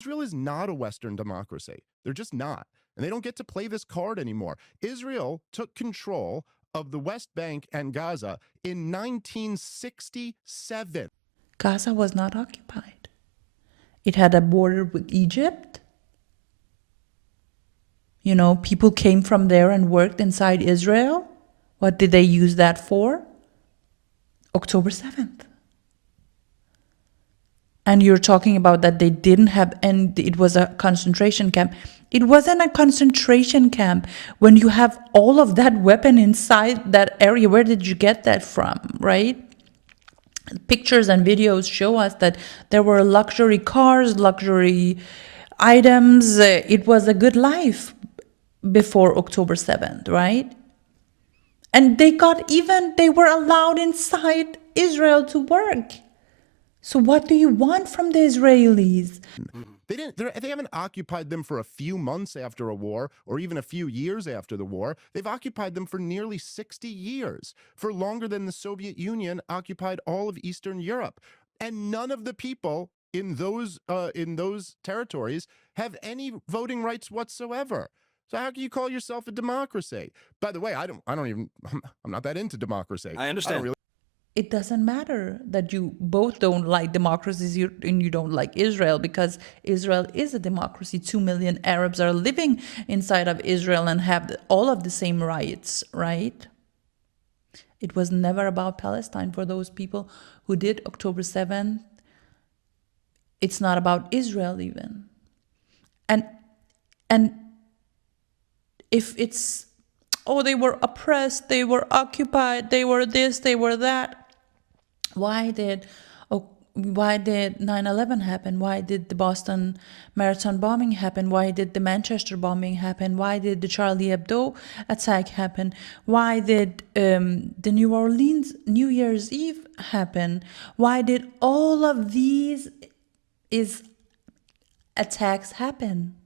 Israel is not a Western democracy. They're just not. And they don't get to play this card anymore. Israel took control of the West Bank and Gaza in 1967. Gaza was not occupied. It had a border with Egypt. You know, people came from there and worked inside Israel. What did they use that for? October 7th. And you're talking about that they didn't have, and it was a concentration camp. It wasn't a concentration camp. When you have all of that weapon inside that area, where did you get that from, right? Pictures and videos show us that there were luxury cars, luxury items. It was a good life before October 7th, right? And they were allowed inside Israel to work. So what do you want from the Israelis? They haven't occupied them for a few months after a war or even a few years after the war. They've occupied them for nearly 60 years, for longer than the Soviet Union occupied all of Eastern Europe. And none of the people in those territories have any voting rights whatsoever. So how can you call yourself a democracy? By the way, I'm not that into democracy. I understand. It doesn't matter that you both don't like democracies and you don't like Israel, because Israel is a democracy. 2 million Arabs are living inside of Israel and have all of the same rights, right? It was never about Palestine for those people who did October 7th. It's not about Israel even. And if it's, oh, they were oppressed, they were occupied, they were this, they were that. Why did 9/11 happen? Why did the Boston Marathon bombing happen? Why did the Manchester bombing happen? Why did the Charlie Hebdo attack happen? Why did the New Orleans New Year's Eve happen? Why did all of these attacks happen?